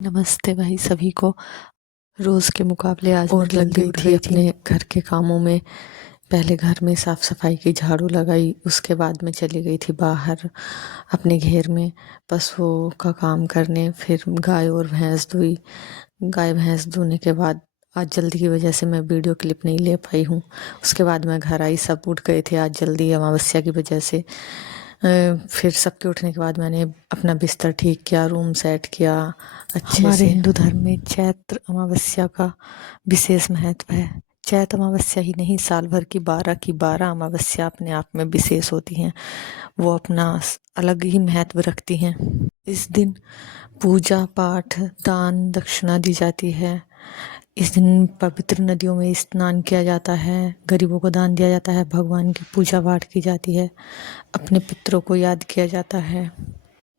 नमस्ते भाई सभी को। रोज के मुकाबले आज और लग गई थी अपने घर के कामों में। पहले घर में साफ सफाई की, झाड़ू लगाई, उसके बाद में चली गई थी बाहर अपने घेर में पशुओं का काम करने। फिर गाय और भैंस दुई। गाय भैंस धोने के बाद आज जल्दी की वजह से मैं वीडियो क्लिप नहीं ले पाई हूँ। उसके बाद मैं घर आई, सब उठ गए थे आज जल्दी अमावस्या की वजह से। फिर सबके उठने के बाद मैंने अपना बिस्तर ठीक किया, रूम सेट किया अच्छे हमारे से। हिंदू धर्म में चैत्र अमावस्या का विशेष महत्व है। चैत्र अमावस्या ही नहीं, साल भर की 12 अमावस्या अपने आप में विशेष होती हैं। वो अपना अलग ही महत्व रखती हैं। इस दिन पूजा पाठ, दान दक्षिणा दी जाती है। इस दिन पवित्र नदियों में स्नान किया जाता है, गरीबों को दान दिया जाता है, भगवान की पूजा पाठ की जाती है, अपने पितरों को याद किया जाता है।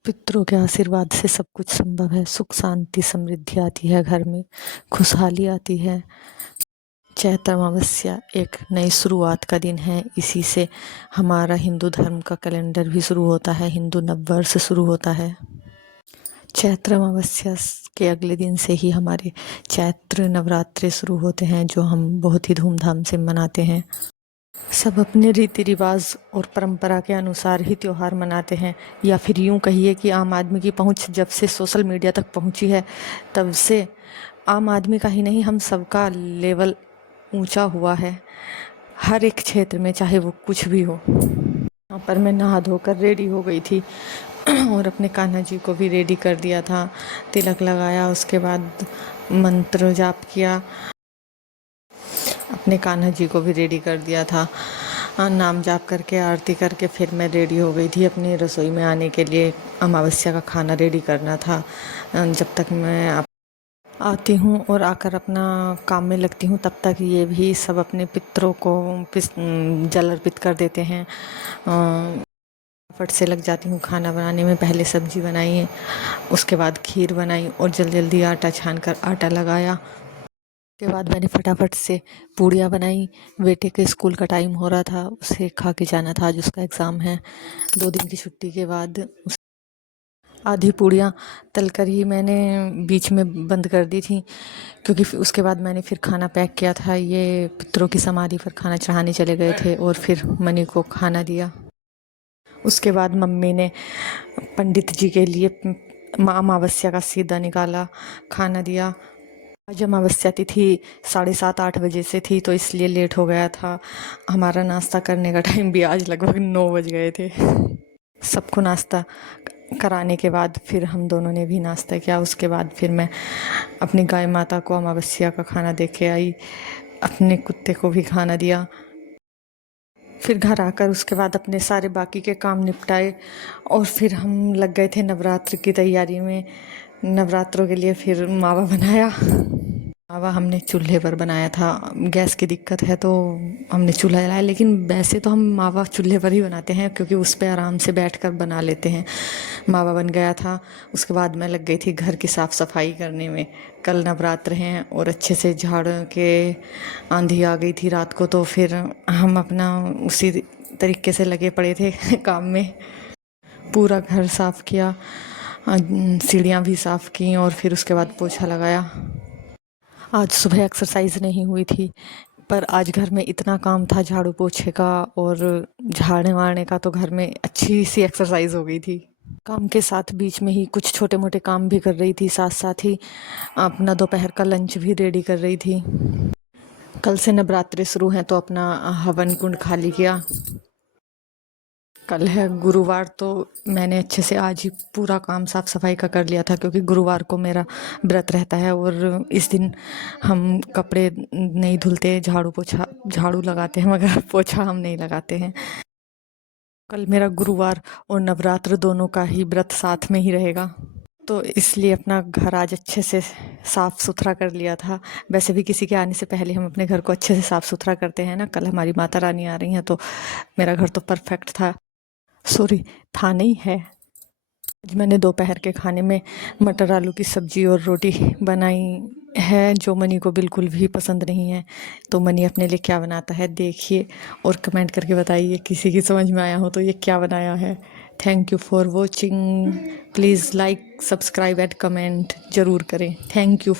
पितरों के आशीर्वाद से सब कुछ संभव है। सुख शांति समृद्धि आती है, घर में खुशहाली आती है। चैत्र अमावस्या एक नई शुरुआत का दिन है। इसी से हमारा हिंदू धर्म का कैलेंडर भी शुरू होता है, हिंदू नववर्ष शुरू होता है। चैत्र अमावस्या के अगले दिन से ही हमारे चैत्र नवरात्रे शुरू होते हैं, जो हम बहुत ही धूमधाम से मनाते हैं। सब अपने रीति रिवाज और परंपरा के अनुसार ही त्योहार मनाते हैं, या फिर यूं कहिए कि आम आदमी की पहुंच जब से सोशल मीडिया तक पहुंची है, तब से आम आदमी का ही नहीं, हम सबका लेवल ऊंचा हुआ है हर एक क्षेत्र में, चाहे वो कुछ भी हो। यहाँ पर मैं नहा धोकर रेडी हो गई थी और अपने कान्हा जी को भी रेडी कर दिया था, तिलक लगाया, उसके बाद मंत्र जाप किया, अपने कान्हा जी को भी रेडी कर दिया था। नाम जाप करके आरती करके फिर मैं रेडी हो गई थी अपनी रसोई में आने के लिए। अमावस्या का खाना रेडी करना था। जब तक मैं आती हूँ और आकर अपना काम में लगती हूँ, तब तक ये भी सब अपने पितरों को जल अर्पित कर देते हैं। फट से लग जाती हूँ खाना बनाने में। पहले सब्जी बनाई, उसके बाद खीर बनाई और जल्दी जल्दी आटा छान कर आटा लगाया। उसके बाद मैंने फटाफट से पूड़ियाँ बनाई। बेटे के स्कूल का टाइम हो रहा था, उसे खा के जाना था, आज उसका एग्ज़ाम है। 2 दिन की छुट्टी के बाद आधी पूड़ियाँ तलकर ही मैंने बीच में बंद कर दी थी, क्योंकि उसके बाद मैंने फिर खाना पैक किया था। ये पितरों की समाधि पर खाना चढ़ाने चले गए थे और फिर मनी को खाना दिया। उसके बाद मम्मी ने पंडित जी के लिए अमावस्या का सीधा निकाला, खाना दिया। आज अमावस्या तिथि 7:30-8 बजे से थी, तो इसलिए लेट हो गया था। हमारा नाश्ता करने का टाइम भी आज लगभग 9 बज गए थे। सबको नाश्ता कराने के बाद फिर हम दोनों ने भी नाश्ता किया। उसके बाद फिर मैं अपनी गाय माता को अमावस्या का खाना दे के आई, अपने कुत्ते को भी खाना दिया। फिर घर आकर उसके बाद अपने सारे बाकी के काम निपटाए और फिर हम लग गए थे नवरात्र की तैयारी में। नवरात्रों के लिए फिर मावा बनाया। मावा हमने चूल्हे पर बनाया था, गैस की दिक्कत है तो हमने चूल्हा जलाया, लेकिन वैसे तो हम मावा चूल्हे पर ही बनाते हैं, क्योंकि उस पर आराम से बैठकर बना लेते हैं। मावा बन गया था। उसके बाद मैं लग गई थी घर की साफ़ सफाई करने में। कल नवरात्र हैं और अच्छे से झाड़ के आंधी आ गई थी रात को, तो फिर हम अपना उसी तरीके से लगे पड़े थे काम में। पूरा घर साफ़ किया, सीढ़ियाँ भी साफ़ की और फिर उसके बाद पोछा लगाया। आज सुबह एक्सरसाइज नहीं हुई थी, पर आज घर में इतना काम था झाड़ू पोछे का और झाड़ने वाड़ने का, तो घर में अच्छी सी एक्सरसाइज हो गई थी। काम के साथ बीच में ही कुछ छोटे मोटे काम भी कर रही थी, साथ साथ ही अपना दोपहर का लंच भी रेडी कर रही थी। कल से नवरात्रि शुरू हैं, तो अपना हवन कुंड खाली किया। कल है गुरुवार, तो मैंने अच्छे से आज ही पूरा काम साफ़ सफाई का कर लिया था, क्योंकि गुरुवार को मेरा व्रत रहता है और इस दिन हम कपड़े नहीं धुलते, झाड़ू लगाते हैं, मगर पोछा हम नहीं लगाते हैं। कल मेरा गुरुवार और नवरात्र दोनों का ही व्रत साथ में ही रहेगा, तो इसलिए अपना घर आज अच्छे से साफ़ सुथरा कर लिया था। वैसे भी किसी के आने से पहले हम अपने घर को अच्छे से साफ़ सुथरा करते हैं ना। कल हमारी माता रानी आ रही हैं, तो मेरा घर तो परफेक्ट था। सॉरी, था नहीं है। आज मैंने दोपहर के खाने में मटर आलू की सब्जी और रोटी बनाई है, जो मनी को बिल्कुल भी पसंद नहीं है। तो मनी अपने लिए क्या बनाता है देखिए और कमेंट करके बताइए, किसी की समझ में आया हो तो ये क्या बनाया है। Thank you for watching. Please like subscribe and comment ज़रूर करें। Thank you.